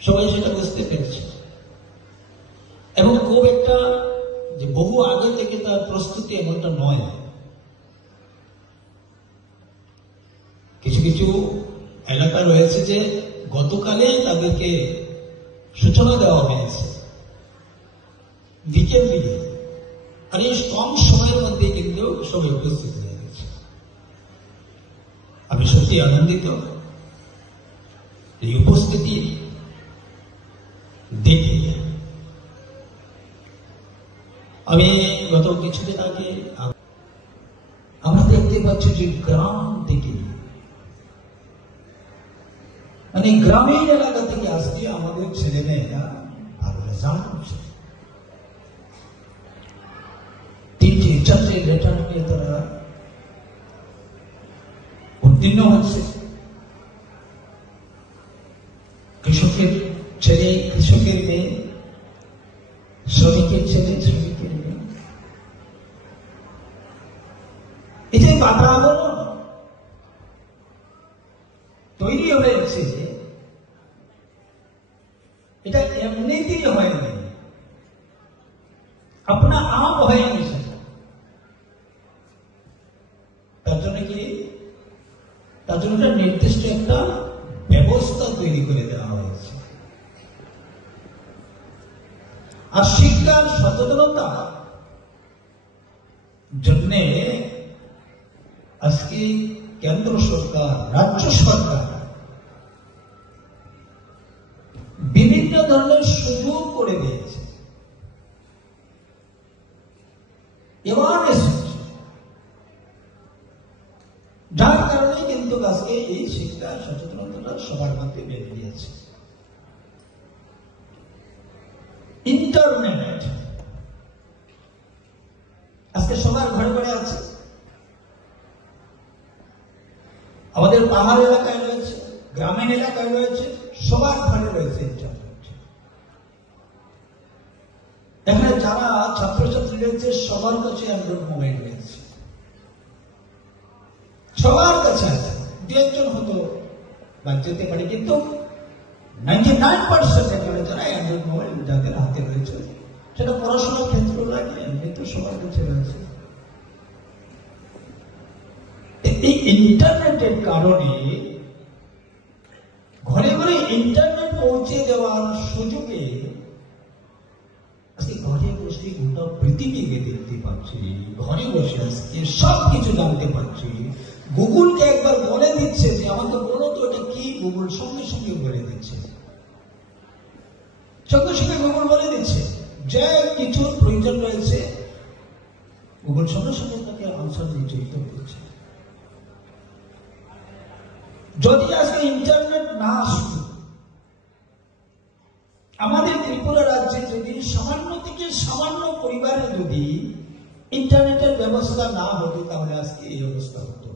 সবাই সেটা বুঝতে পেরেছে এবং খুব একটা যে বহু আগে থেকে তার প্রস্তুতি এমনটা নয়। কিছু কিছু এলাকা রয়েছে যে গতকালে তাদেরকে সূচনা দেওয়া হয়েছে বিকেল দিকে, আর এই কম সময়ের মধ্যে কিন্তু সবাই উপস্থিত হয়ে গেছে। আমি সত্যি আনন্দিত এই উপস্থিতি দেখে। আমি গত কিছুদিন আগে আমরা দেখতে পাচ্ছি যে গ্রাম থেকে মানে গ্রামীণ এলাকা থেকে আজকে আমাদের ছেলে মেয়েরা ভালো রেজাল্ট করছে। 3-4 লেটার নিয়ে তারা উত্তীর্ণ হচ্ছে। কৃষকের ছেলে কৃষকের মেয়ে, শ্রমিকের ছেলে শ্রমিকের মেয়ে। এই যে বাতাবরণ তৈরি হয়েছে এটা এমনিতেই হয়নি, আপনা আপ হয়নি। তার জন্য কি, তার জন্য নির্দিষ্ট একটা ব্যবস্থা তৈরি করে দেওয়া হয়েছে। আর শিক্ষার সচেতনতা জন্য আজকে কেন্দ্র সরকার, রাজ্য সরকার বিভিন্ন ধরনের সুযোগ করে দিয়েছে, যার কারণে কিন্তু আজকে এই শিক্ষা সচেতনতা সবার মধ্যে বেড়ে গিয়েছে। ইন্টারনেট আজকে সবার ঘরে ঘরে আছে। আমাদের পাহাড় এলাকায় রয়েছে, গ্রামীণ এলাকায় রয়েছে, সবার ঘরে রয়েছে ইন্টারনেট। এখানে যারা ছাত্রছাত্রী রয়েছে সবার কাছে অ্যান্ড্রয়েড মোবাইল রয়েছে, সবার কাছে আছে। 2-1 হয়তো বাদ যেতে পারে, কিন্তু 99% এখানে যারা অ্যান্ড্রয়েড মোবাইল যাদের হাতে রয়েছে, সেটা পড়াশোনার ক্ষেত্রে লাগে, এমনি তো সবার কাছে রয়েছে। এই ইন্টারনেটের কারণে ঘরে ঘরে ইন্টারনেট পৌঁছে দেওয়ার সুযোগে আজকে ঘরে বসে গোটা পৃথিবীকে দেখতে পাচ্ছি, ঘরে বসে আজকে সবকিছু জানতে পারছি। গুগলকে একবার বলে দিচ্ছে যে আমাকে বলো তো এটা কি, গুগল সঙ্গে সঙ্গে বলে দিচ্ছে, সঙ্গে সঙ্গে গুগল বলে দিচ্ছে। যে কিছুর প্রয়োজন রয়েছে গুগল সঙ্গে সঙ্গে তাকে আনসার দিচ্ছে, উত্তর দিচ্ছে। যদি আজকে ইন্টারনেট না আসত, আমাদের ত্রিপুরা রাজ্যে যদি সামান্য থেকে সামান্য পরিবারে যদি ইন্টারনেটের ব্যবস্থা না হতো, তাহলে আজকে এই অবস্থা হতো।